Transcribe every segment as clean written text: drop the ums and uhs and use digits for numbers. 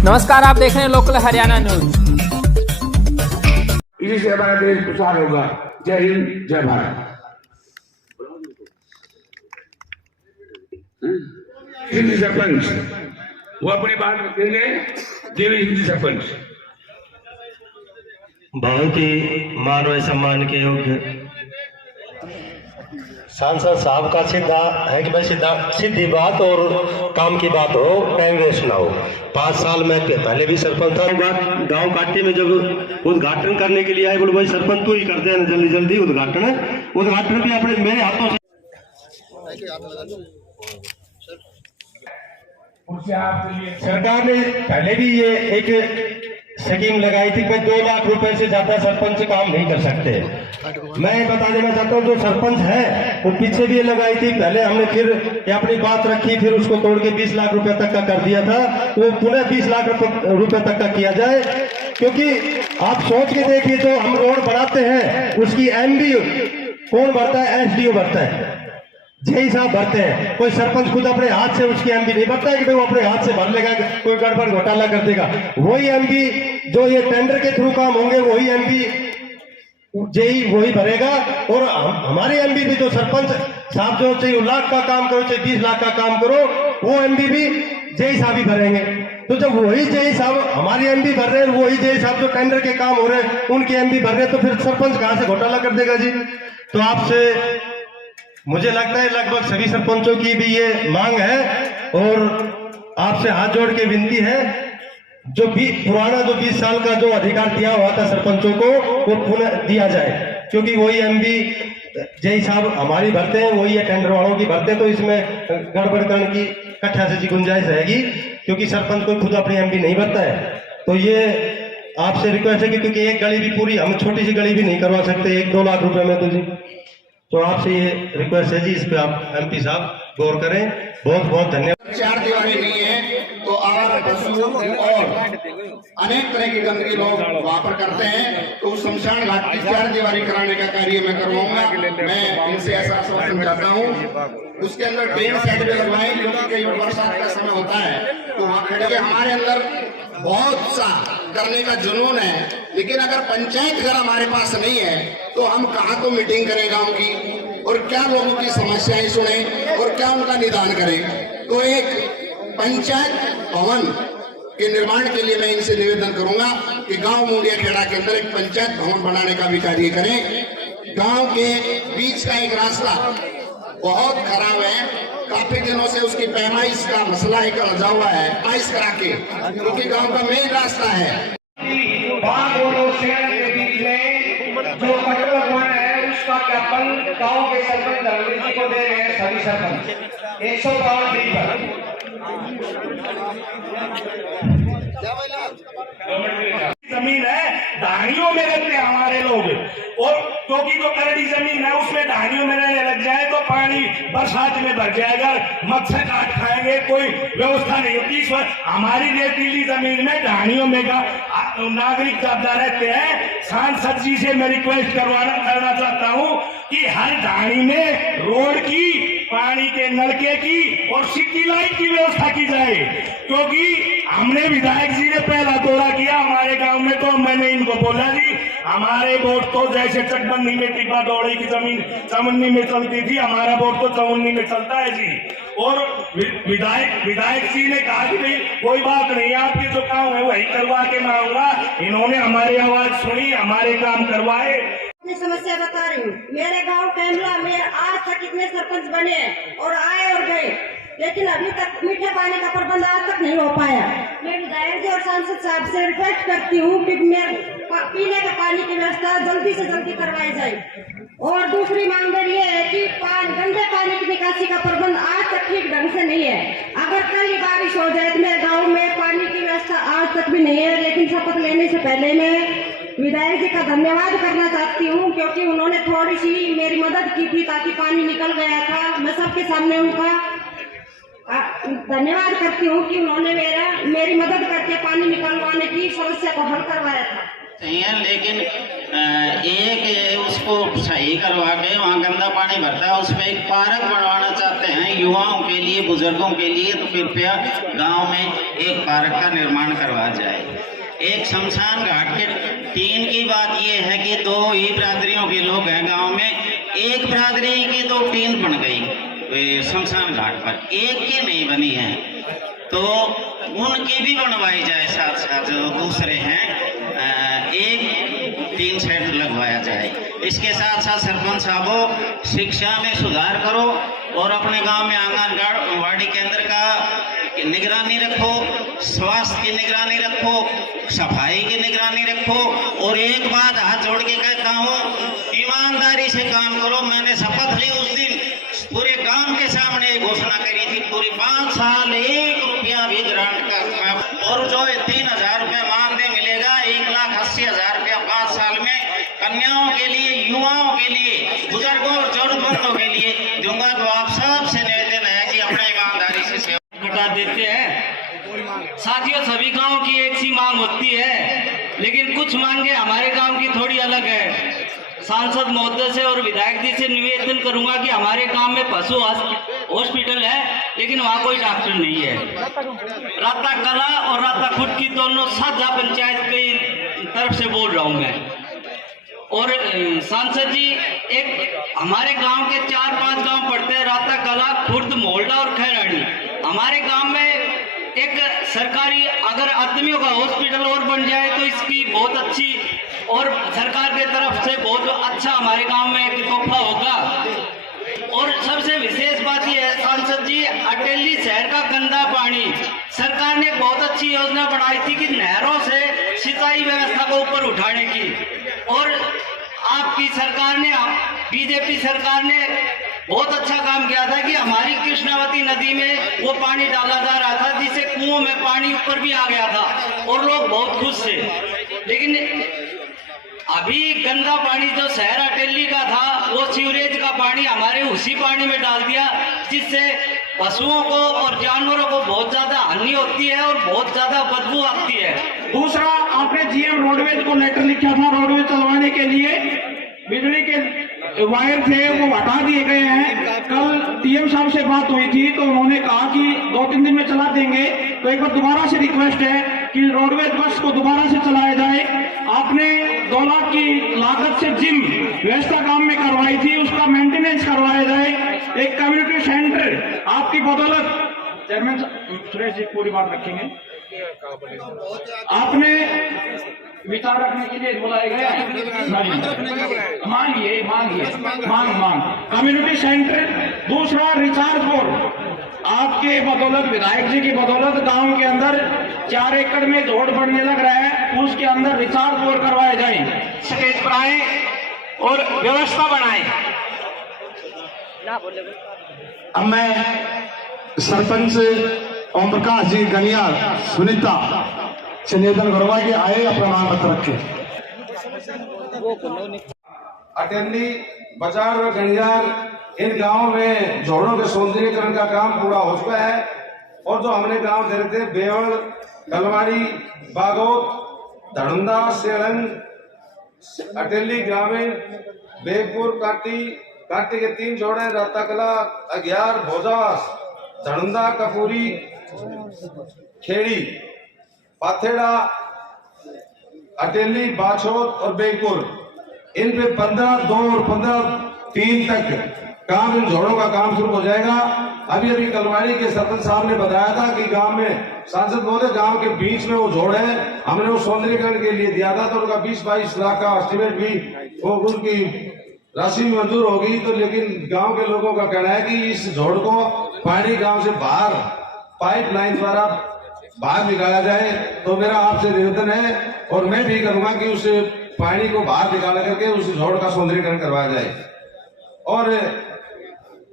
नमस्कार, आप देख रहे हैं लोकल हरियाणा न्यूज। इसी से हमारा देश खुशहाल होगा। जय हिंद, जय भारत। हिंदी सरपंच वो अपनी बात रखेंगे। देवी हिंदी सरपंच बहुत ही मान व सम्मान के योग्य सांसद साहब का सीधा है कि भाई सीधी बात और काम की बात हो, टाइम वेस्ट ना हो। 5 साल में पहले भी सरपंच था। गांव काटी में जब उद्घाटन करने के लिए आए, बोले भाई सरपंच तू ही करते हैं जल्दी जल्दी उद्घाटन भी अपने मेरे हाथों से। सरकार ने पहले भी ये एक स्कीम लगाई थी कि 2 लाख रुपए से ज्यादा सरपंच काम नहीं कर सकते। मैं बता देना चाहता हूँ, जो सरपंच है वो पीछे भी लगाई थी। पहले हमने फिर अपनी बात रखी, फिर उसको तोड़ के 20 लाख रुपए तक का कर दिया था। वो पुनः 20 लाख रुपए तक का किया जाए, क्योंकि आप सोच के देखिए, जो हम रोड बनाते हैं उसकी एमबी कौन भरता है? एसडीओ भरता है, जेई साहब भरते हैं। कोई सरपंच खुद अपने हाथ से उसकी एमबी नहीं भरता है कि वो अपने हाथ से भर लेगा, कोई गड़बड़ घोटाला कर देगा। वही एमबी जो ये टेंडर के थ्रू काम होंगे, वही एमबी जेई वही भरेगा। और हमारी एमबी भी जो सरपंच साहब जो चाहे लाख का काम करो, चाहे 20 लाख का काम करो, वो एमबी भी जेई साहब ही भरेंगे। तो जब वही जेई साहब हमारी एमबी भर रहे हैं, वही जेई साहब जो टेंडर के काम हो रहे हैं उनकी एमबी भर रहे हैं, तो फिर सरपंच कहां से घोटाला कर देगा जी? तो आपसे मुझे लगता है लगभग सभी सरपंचों की भी ये मांग है, और आपसे हाथ जोड़ के विनती है, जो भी पुराना जो 20 साल का जो अधिकार दिया हुआ था सरपंचों को, वो पुनः दिया जाए। क्योंकि वही एमबी जेई साहब हमारी भरते हैं, वही टेंडर वालों की भरते हैं, तो इसमें गड़बड़ करने की कठिनाई से गुंजाइश रहेगी, क्योंकि सरपंच को खुद अपनी एमबी नहीं भरता है। तो ये आपसे रिक्वेस्ट है कि क्योंकि एक गली भी पूरी, हम छोटी सी गली भी नहीं करवा सकते 1-2 लाख रुपए में। तो जी, तो आपसे ये रिक्वेस्ट है जी, इस पे आप एमपी साहब गौर करें। बहुत बहुत धन्यवाद। 4 दीवारी नहीं है तो आवाज पशु और अनेक तरह की गंदगी लोग वहाँ पर करते हैं, तो शमशान घाट की 4 दीवारी कराने का कार्य मैं करवाऊंगा। मैं इनसे ऐसा आश्वासन चाहता हूँ। उसके अंदर ड्रेन साइड में लगवाएं, क्योंकि कई बरसात का समय होता है तो वहाँ खड़े। हमारे अंदर बहुत सा करने का जुनून है, लेकिन अगर पंचायत घर हमारे पास नहीं है तो हम कहाँ को मीटिंग करें गांव की, और क्या लोगों की समस्याएं सुने और क्या उनका निदान करें। तो एक पंचायत भवन के निर्माण के लिए मैं इनसे निवेदन करूंगा कि गांव मुंडिया खेड़ा के अंदर एक पंचायत भवन बनाने का भी कार्य करें। गांव के बीच का एक रास्ता बहुत खराब है, काफी दिनों से उसकी पैमाइश का मसला एक अड़जा हुआ है। पैमाइश करा के, क्योंकि गांव का मेन रास्ता है। जो कटर लगवाना है उसका ज्ञापन गांव के सरपंच धर्मवीर जी को दे रहे हैं। सभी सरपंच 152 दिन पर जमीन है, धानियों में रहते हैं हमारे लोग, और क्योंकि जो करड़ी जमीन है उसमें धानियों में रहने लग जाए तो पानी बरसात में भर जाएगा, मच्छर काट खाएंगे, कोई व्यवस्था नहीं होती। इस हमारी रेतीली जमीन में धानियों में नागरिक ज्यादा रहते हैं। सांसद जी से मैं रिक्वेस्ट करना चाहता हूँ कि हर धानी में रोड की, पानी के नलके की और सिटी लाइट की व्यवस्था की जाए, क्योंकि हमने विधायक जी ने पहला दौरा किया हमारे गांव में, तो मैंने इनको बोला जी हमारे वोट तो जैसे चकबंदी में टिब्बा दौड़े की जमीन चमुन्नी में चलती थी, हमारा वोट तो चमुन्नी में चलता है जी। और विधायक जी ने कहा कि भाई कोई बात नहीं, आपके जो काम है वही करवा के मैं आऊंगा। इन्होंने हमारी आवाज सुनी, हमारे काम करवाए। समस्या बता रही हूँ। मेरे गांव कैमला में आज तक कितने सरपंच बने और आए और गए, लेकिन अभी तक मीठे पानी का प्रबंध आज तक नहीं हो पाया। मैं विधायक जी और सांसद साहब से रिक्वेस्ट करती हूँ कि पीने का पानी की व्यवस्था जल्दी से जल्दी करवाई जाए। और दूसरी मांग मेरी ये है कि गंदे पानी की निकासी का प्रबंध आज तक ठीक ढंग से नहीं है। अगर कल बारिश हो जाए तो मेरे गाँव में पानी की व्यवस्था आज तक भी नहीं है। लेकिन शपथ लेने से पहले मैं विधायक जी का धन्यवाद करना चाहती हूँ, क्योंकि उन्होंने थोड़ी सी मेरी मदद की थी ताकि पानी निकल गया था। मैं सबके सामने उनका धन्यवाद करती हूँ कि उन्होंने मेरी मदद करके पानी निकलवाने की समस्या को हल करवाया था। चाहिए, लेकिन एक उसको सही करवा के वहाँ गंदा पानी भरता है, उसमें एक पार्क बनवाना चाहते हैं युवाओं के लिए, बुजुर्गों के लिए। तो कृपया गांव में एक पार्क का निर्माण करवा जाए। एक शमशान घाट के टीन की बात यह है कि 2 ही बिरादरियों के लोग हैं गांव में, एक बिरादरी की 2 टीन बन गई शमशान घाट पर, एक की नहीं बनी है, तो उनकी भी बनवाई जाए। साथ साथ जो दूसरे हैं एक 3 सेट लगवाया जाए। इसके साथ साथ सरपंच साहबों, शिक्षा में सुधार करो और अपने गांव में आंगनबाड़ी केंद्र का निगरानी रखो, स्वास्थ्य की निगरानी रखो, सफाई की निगरानी रखो। और एक बात हाथ जोड़ के कहता हूँ, ईमानदारी से काम करो। मैंने शपथ ली उस दिन, पूरे गांव के सामने घोषणा करी थी, पूरी 5 साल 1 रुपया भी ग्रांट का, और जो 3,000 रुपये मानदेय मिलेगा, 1,80,000 रुपया 5 साल में कन्याओं के लिए, युवाओं के लिए, बुजुर्गों और जरूरतमंदों के लिए दूंगा। तो आप सबसे निवेदन है कि अपने ईमानदारी से सेवा घटा देते हैं। साथियों, सभी गांव की एक सी मांग होती है, लेकिन कुछ मांगे हमारे गांव की थोड़ी अलग है। सांसद महोदय से और विधायक जी से निवेदन करूंगा कि हमारे गांव में पशु हॉस्पिटल है, लेकिन वहाँ कोई डॉक्टर नहीं है। राता कला और राता खुद की दोनों साझा पंचायत की तरफ से बोल रहा हूँ मैं। और सांसद जी, एक हमारे गांव के 4-5 गांव पड़ते हैं, राता कला, खुर्द, मोहल्ला और खैरानी। हमारे गांव में एक सरकारी अगर आदमियों का हॉस्पिटल और बन जाए तो इसकी बहुत अच्छी, और सरकार के तरफ से बहुत अच्छा हमारे गांव में एक तोहफा होगा। और सबसे विशेष बात यह है सांसद जी, अटेली शहर का गंदा पानी, सरकार ने बहुत अच्छी योजना बनाई थी कि नहरों से सिंचाई व्यवस्था को ऊपर उठाने की, और आपकी सरकार ने, बीजेपी सरकार ने बहुत अच्छा काम किया था कि हमारी कृष्णावती नदी में वो पानी डाला जा रहा था, जिससे कुओं में पानी ऊपर भी आ गया था और लोग बहुत खुश थे। लेकिन अभी गंदा पानी जो शहर अटेली का था, वो सीवरेज का पानी हमारे उसी पानी में डाल दिया, जिससे पशुओं को और जानवरों को बहुत ज्यादा हानि होती है और बहुत ज्यादा बदबू आती है। दूसरा, आपने जीएम रोडवेज को लेटर लिखा था रोडवेज चलवाने के लिए, बिजली के वायर थे वो हटा दिए गए हैं। कल टीएम साहब से बात हुई थी तो उन्होंने कहा कि 2-3 दिन में चला देंगे। तो एक बार दोबारा से रिक्वेस्ट है कि रोडवेज बस को दोबारा से चलाया जाए। आपने 2 लाख की लागत से जिम व्यवस्था काम में करवाई थी, उसका मेंटेनेंस करवाया जाए। एक कम्युनिटी सेंटर आपकी बदौलत, चेयरमैन सुरेश जी पूरी बात रखेंगे, आपने विचार रखने के लिए बुलाए गए, मांगिए मांग कम्युनिटी सेंटर। दूसरा, रिचार्ज बोर्ड, आपके बदौलत, विधायक जी की बदौलत गांव के अंदर 4 एकड़ में जोड़ बढ़ने लग रहा है, उसके अंदर रिचार्ज बोर्ड करवाए जाए, स्टेज पर आए और व्यवस्था बनाए। अब मैं सरपंच ओम प्रकाश जी गनियार सुनीता से निवेदन करूंगा कि आए अपना नाम पत्र रखे। अटेली, बचार और गनियार, इन गांवों में जोड़ों के सौंदर्यीकरण का काम पूरा हो चुका है। और जो हमने गांव दे रहे थे, बेवड़, कलवाड़ी, बागोत, धड़ुंदा, सेड़न, अटेली ग्रामीण, बेगपुर, काटी के 3 जोड़े, राताकला, अग्यार, भोजावास, धड़ुंदा, कपूरी, खेड़ी, पाथेड़ा, अटेली, बाछोत और बेगपुर, इन पे 15/2 और 15/3 तक काम, इन जोड़ों का काम शुरू हो जाएगा। अभी कलवाड़ी के सरपंच साहब ने बताया था कि गांव में, सांसद महोदय, गांव के बीच में वो जोड़ है, हमने वो सौंदर्यीकरण के लिए दिया था, तो उनका 20-22 लाख का एस्टिमेट भी, वो उनकी राशि भी मंजूर होगी। तो लेकिन गांव के लोगों का कहना है कि इस जोड़ को पानी गांव से बाहर पाइपलाइन द्वारा बाहर निकाला जाए। तो मेरा आपसे निवेदन है, और मैं भी करूंगा कि उस पानी को बाहर निकाला करके उस जोड़ का सौंदर्यीकरण करवाया जाए। और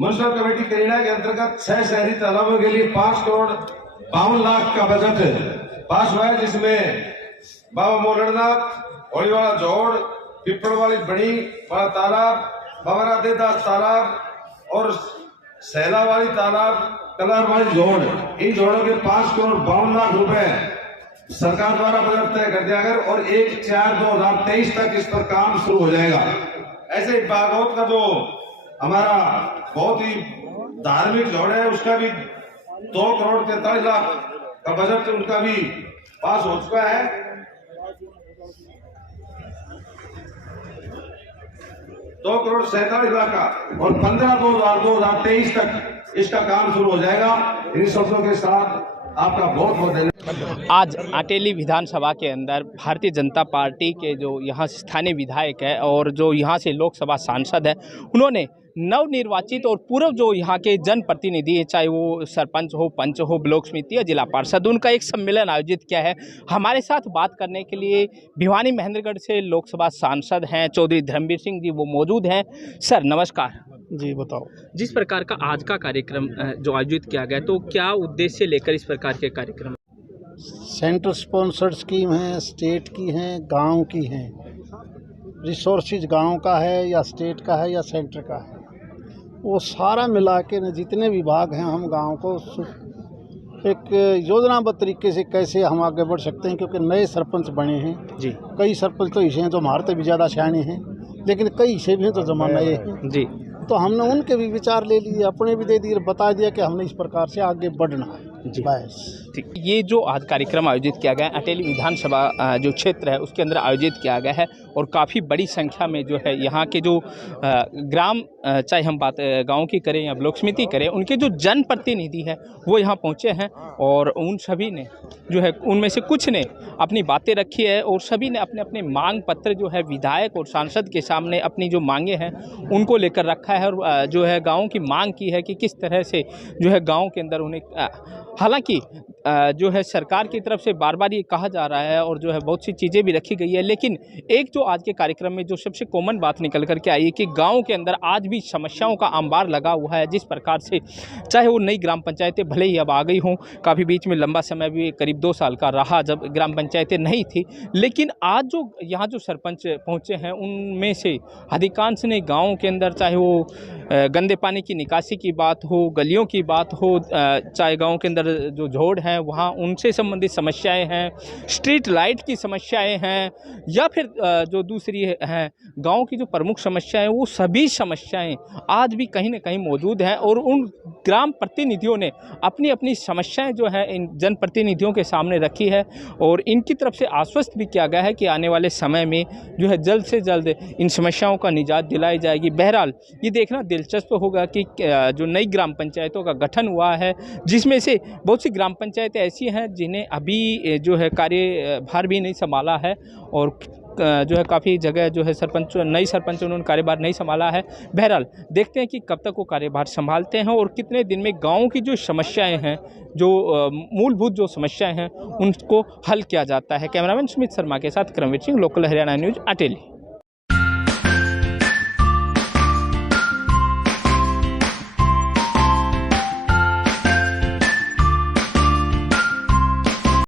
म्युनिसिपल कमेटी करीना के अंतर्गत 6 शहरी तालाबों के लिए 5 करोड़ 52 लाख का बजट पास हुआ है, जिसमें बाबा मोलड़नाथ, होलीवाला जोड़, पिपड़ वाली बड़ी वाला तालाब, बवरा देदा तालाब और सैला वाली तालाब, कलार वाली जोड़, इन जोड़ों के 5 करोड़ 52 लाख रुपए सरकार द्वारा बजट तय कर दिया गया और 1/4/2023 तक इस पर काम शुरू हो जाएगा। ऐसे ही बागोत का जो हमारा बहुत ही धार्मिक जोड़ है उसका भी 2,43,00,000 का बजट उनका भी पास हो चुका है। 2,47,00,000 का और 15/2/2023 तक इसका काम शुरू हो जाएगा। इन शब्दों के साथ आपका बहुत बहुत धन्यवाद। आज अटेली विधानसभा के अंदर भारतीय जनता पार्टी के जो यहाँ स्थानीय विधायक है और जो यहाँ से लोकसभा सांसद है, उन्होंने नवनिर्वाचित और पूर्व जो यहाँ के जनप्रतिनिधि है, चाहे वो सरपंच हो, पंच हो, ब्लॉक समिति या जिला पार्षद, उनका एक सम्मेलन आयोजित किया है। हमारे साथ बात करने के लिए भिवानी महेंद्रगढ़ से लोकसभा सांसद हैं चौधरी धर्मवीर सिंह जी, वो मौजूद हैं। सर नमस्कार जी, बताओ। जिस प्रकार का आज का कार्यक्रम जो आयोजित किया गया, तो क्या उद्देश्य लेकर इस प्रकार के कार्यक्रम? सेंटर स्पॉन्सर्ड स्कीम है, स्टेट की हैं, गांव की हैं। रिसोर्सेज गांव का है या स्टेट का है या सेंटर का है, वो सारा मिला के न जितने विभाग हैं, हम गांव को एक योजनाबद्ध तरीके से कैसे हम आगे बढ़ सकते हैं। क्योंकि नए सरपंच बने हैं जी, कई सरपंच तो ऐसे हैं जो हमारे भी ज़्यादा सियाने हैं, लेकिन कई ऐसे भी हैं तो जमा नए हैं जी। तो हमने उनके भी विचार ले लिए, अपने भी दे दिए, बता दिया कि हमने इस प्रकार से आगे बढ़ना है जी। बस ठीक। ये जो आज कार्यक्रम आयोजित किया गया है अटेली विधानसभा जो क्षेत्र है उसके अंदर आयोजित किया गया है और काफ़ी बड़ी संख्या में जो है यहाँ के जो ग्राम, चाहे हम बात गांव की करें या ब्लॉक समिति करें, उनके जो जनप्रतिनिधि हैं वो यहाँ पहुँचे हैं और उन सभी ने जो है, उनमें से कुछ ने अपनी बातें रखी है और सभी ने अपने अपने मांग पत्र जो है विधायक और सांसद के सामने अपनी जो मांगे हैं उनको लेकर रखा है और जो है गाँव की मांग की है कि किस तरह से जो है गाँव के अंदर उन्हें, हालांकि जो है सरकार की तरफ से बार बार ये कहा जा रहा है और जो है बहुत सी चीज़ें भी रखी गई है, लेकिन एक जो आज के कार्यक्रम में जो सबसे कॉमन बात निकल कर के आई है कि गांव के अंदर आज भी समस्याओं का अंबार लगा हुआ है। जिस प्रकार से चाहे वो नई ग्राम पंचायतें भले ही अब आ गई हों, काफ़ी बीच में लंबा समय भी करीब 2 साल का रहा जब ग्राम पंचायतें नहीं थी, लेकिन आज जो यहाँ जो सरपंच पहुँचे हैं उनमें से अधिकांश ने गाँव के अंदर, चाहे वो गंदे पानी की निकासी की बात हो, गलियों की बात हो, चाहे गाँव के अंदर जो झोड़ हैं वहाँ उनसे संबंधित समस्याएं हैं, स्ट्रीट लाइट की समस्याएं हैं, या फिर जो दूसरी हैं गांव की जो प्रमुख समस्याएं, वो सभी समस्याएं आज भी कहीं ना कहीं मौजूद हैं और उन ग्राम प्रतिनिधियों ने अपनी अपनी समस्याएं जो है इन जनप्रतिनिधियों के सामने रखी है और इनकी तरफ से आश्वस्त भी किया गया है कि आने वाले समय में जो है जल्द से जल्द इन समस्याओं का निजात दिलाई जाएगी। बहरहाल ये देखना दिलचस्प होगा कि जो नई ग्राम पंचायतों का गठन हुआ है, जिसमें से बहुत सी ग्राम पंचायतें ऐसी हैं जिन्हें अभी जो है कार्यभार भी नहीं संभाला है और जो है काफ़ी जगह जो है नई सरपंच उन्होंने कार्यभार नहीं संभाला है। बहरहाल देखते हैं कि कब तक वो कार्यभार संभालते हैं और कितने दिन में गाँव की जो समस्याएं हैं, जो मूलभूत जो समस्याएं हैं, उनको हल किया जाता है। कैमरामैन सुमित शर्मा के साथ करमवीर सिंह, लोकल हरियाणा न्यूज़, अटेली।